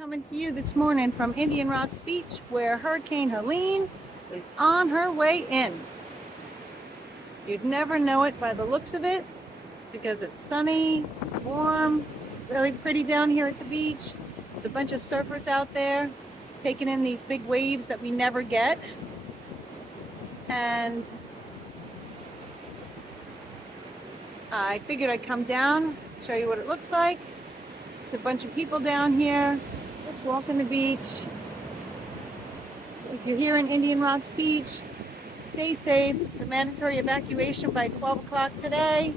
Coming to you this morning from Indian Rocks Beach, where Hurricane Helene is on her way in. You'd never know it by the looks of it because it's sunny, it's warm, really pretty down here at the beach. There's a bunch of surfers out there taking in these big waves that we never get. And I figured I'd come down, show you what it looks like. There's a bunch of people down here just walking the beach. If you're here in Indian Rocks Beach, stay safe. It's a mandatory evacuation by 12 o'clock today.